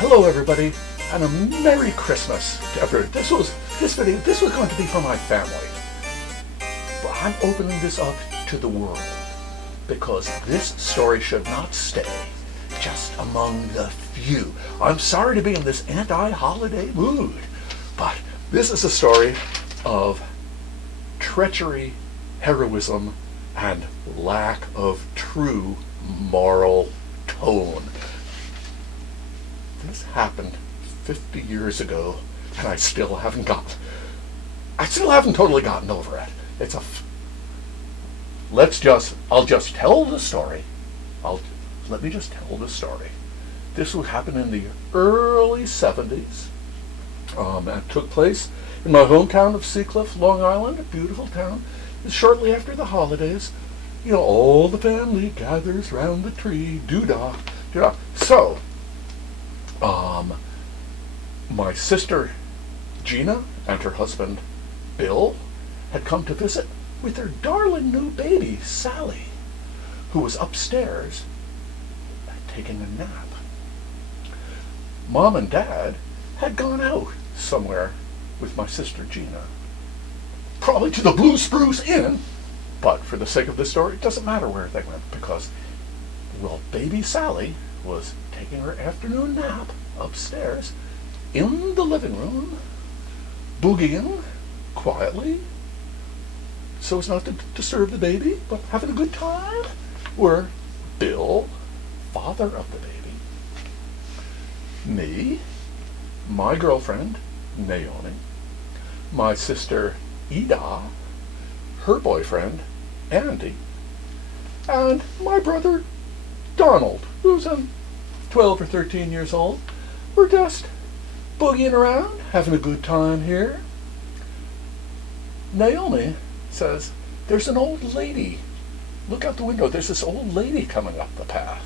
Hello everybody, and a Merry Christmas to everyone. This was going to be for my family. But I'm opening this up to the world because this story should not stay just among the few. I'm sorry to be in this anti-holiday mood, but this is a story of treachery, heroism, and lack of true moral tone. This happened 50 years ago, and I still haven't totally gotten over it. I'll just tell the story. Let me just tell the story. This would happen in the early 70s. It took place in my hometown of Seacliff, Long Island, a beautiful town. Shortly after the holidays, all the family gathers round the tree, doo-dah, doo-dah. So, my sister Gina and her husband Bill had come to visit with their darling new baby Sally, who was upstairs taking a nap. Mom and Dad had gone out somewhere with my sister Gina, probably to the Blue Spruce Inn, but for the sake of this story, it doesn't matter where they went because, baby Sally was taking her afternoon nap upstairs in the living room, boogieing quietly so as not to disturb the baby, but having a good time, were Bill, father of the baby, me, my girlfriend, Naomi, my sister Ida, her boyfriend, Andy, and my brother, Donald, who's 12 or 13 years old. We're just boogieing around, having a good time here. Naomi says, there's an old lady. Look out the window, there's this old lady coming up the path.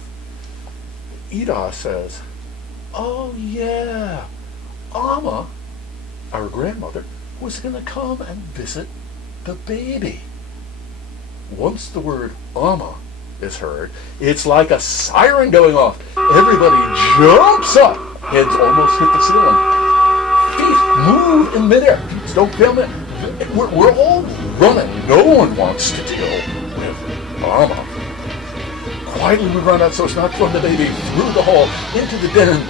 Ida says, oh yeah, Amma, our grandmother, was going to come and visit the baby. Once the word Amma is heard, it's like a siren going off. Everybody jumps up, heads almost hit the ceiling. Feet move in midair. So don't film it. We're all running. No one wants to deal with Amma. Quietly we run out so as not to run the baby through the hall, into the den,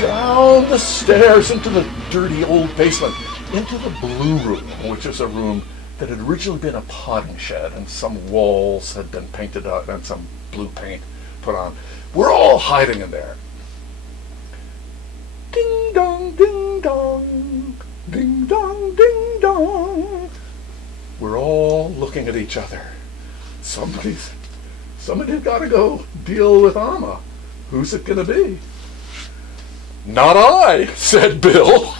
down the stairs, into the dirty old basement, into the blue room, which is a room that had originally been a potting shed, and some walls had been painted out and some blue paint put on. We're all hiding in there. Ding dong, ding dong, ding dong, ding dong. We're all looking at each other. Somebody's got to go deal with Amma. Who's it going to be? Not I, said Bill.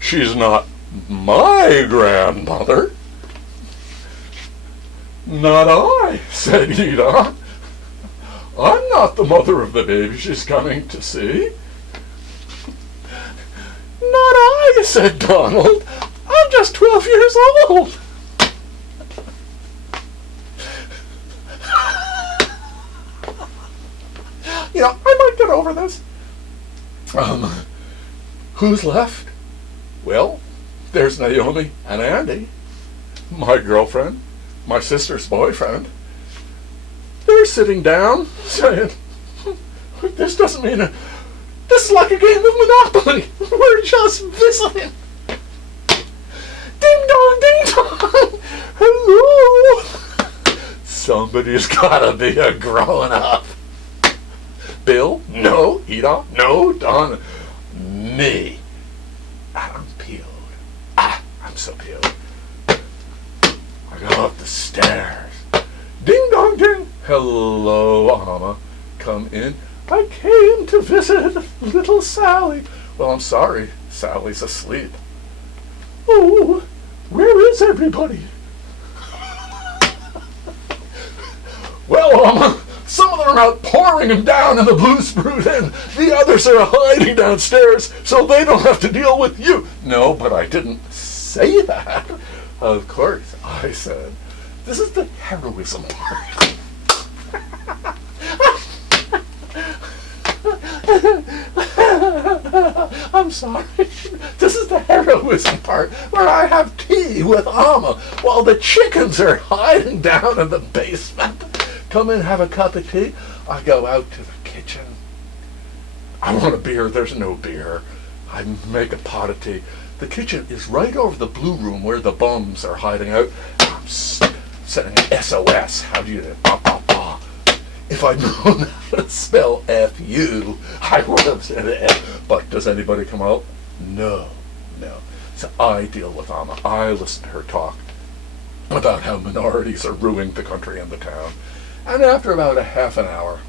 She's not my grandmother. Not I, said Ida. I'm not the mother of the baby she's coming to see. Not I, said Donald. I'm just 12 years old. I might get over this. Who's left? Well, there's Naomi and Andy, my girlfriend, my sister's boyfriend. They're sitting down saying, this doesn't mean this is like a game of Monopoly. We're just visiting. Ding dong, ding dong. Hello. Somebody's gotta be a grown-up. Bill? No. Ida? No. Don? Me. I'm peeled. I'm so peeled. I go up the stairs. Ding dong ding. Hello, Amma. Come in. I came to visit little Sally. Well, I'm sorry. Sally's asleep. Oh, where is everybody? Well, Amma, some of them are outpouring him down in the Blue Spruce Inn. The others are hiding downstairs so they don't have to deal with you. No, but I didn't say that. Of course, I said, this is the heroism part. I'm sorry. This is the heroism part where I have tea with Amma while the chickens are hiding down in the basement. Come in, have a cup of tea. I go out to the kitchen. I want a beer. There's no beer. I make a pot of tea. The kitchen is right over the blue room where the bums are hiding out. I'm sending SOS. How do you do? If I'd known how to spell F-U, I would have said F. But does anybody come out? No. So I deal with Amma. I listen to her talk about how minorities are ruining the country and the town. And after about a half an hour,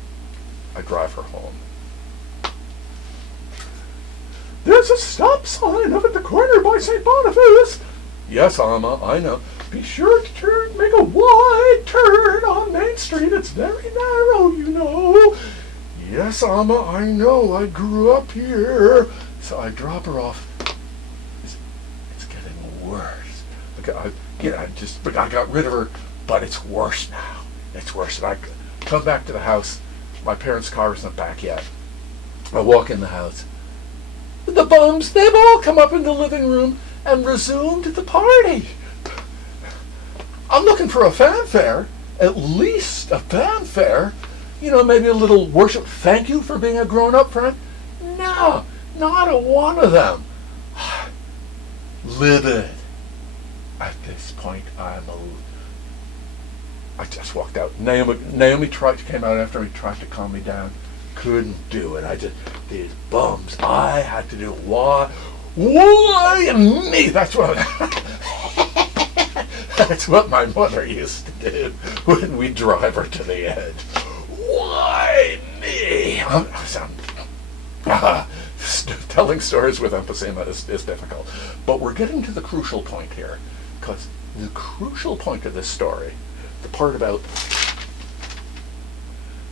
I drive her home. There's a stop sign up at the corner by St. Boniface. Yes, Amma, I know. Be sure to make a wide turn on Main Street. It's very narrow, you know. Yes, Amma, I know. I grew up here. So I drop her off. It's getting worse. I got rid of her, but it's worse now. It's worse. And I come back to the house. My parents' car isn't back yet. I walk in the house. The bums, they've all come up in the living room and resumed the party. I'm looking for a fanfare, at least a fanfare. You know, maybe a little worship. Thank you for being a grown-up friend. No, not a one of them. Livid. At this point, I just walked out. Naomi came out after me, tried to calm me down. Couldn't do it. These bums. I had to do it. Why me? That's what my mother used to do when we drive her to the edge. Why me? Telling stories with emphysema is difficult. But we're getting to the crucial point here. Because the crucial point of this story, the part about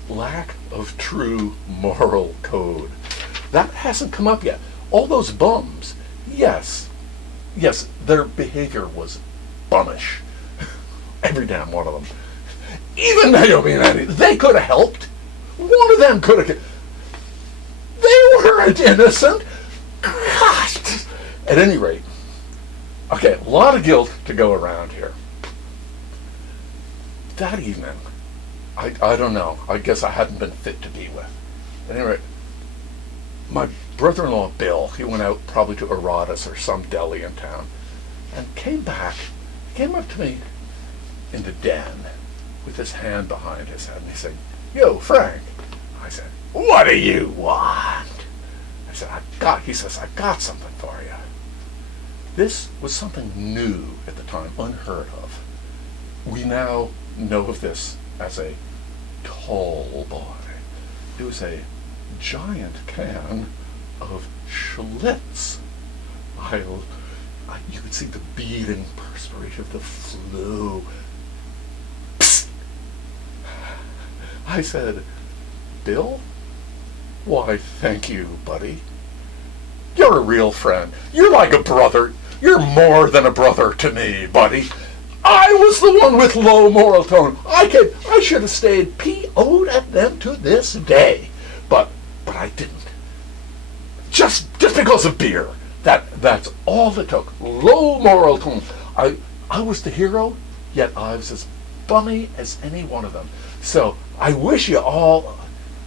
lack of true moral code, that hasn't come up yet. All those bums, yes, their behavior was bummish. Every damn one of them. Even Naomi and Annie, they could have helped. One of them could have. They weren't innocent. Gosh. At any rate, okay, a lot of guilt to go around here. That evening, I don't know. I guess I hadn't been fit to be with. At any rate, my brother-in-law, Bill, he went out probably to Aradas or some deli in town, and came back. He came up to me in the den with his hand behind his head, and he said, "Yo, Frank." I said, "What do you want?" I said, he says, "I got something for you." This was something new at the time, unheard of. We now know of this as a tall boy. It was a giant can of Schlitz. You could see the beading perspiration of the flu. Psst. I said, "Bill? Why, thank you, buddy. You're a real friend. You're like a brother. You're more than a brother to me, buddy. I was the one with low moral tone. I should have stayed PO'd at them to this day. But I didn't. Just because of beer. That's all it took. Low moral tone. I was the hero, yet I was as bummy as any one of them. So I wish you all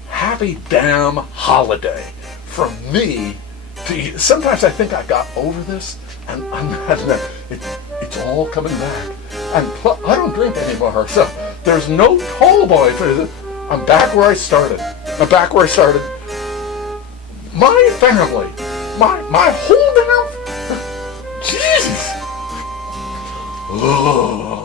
happy damn holiday from me to you. Sometimes I think I got over this, and it's all coming back. And I don't drink anymore, so there's no tall boy for this. I'm back where I started. My family, my whole damn Jesus. Oh.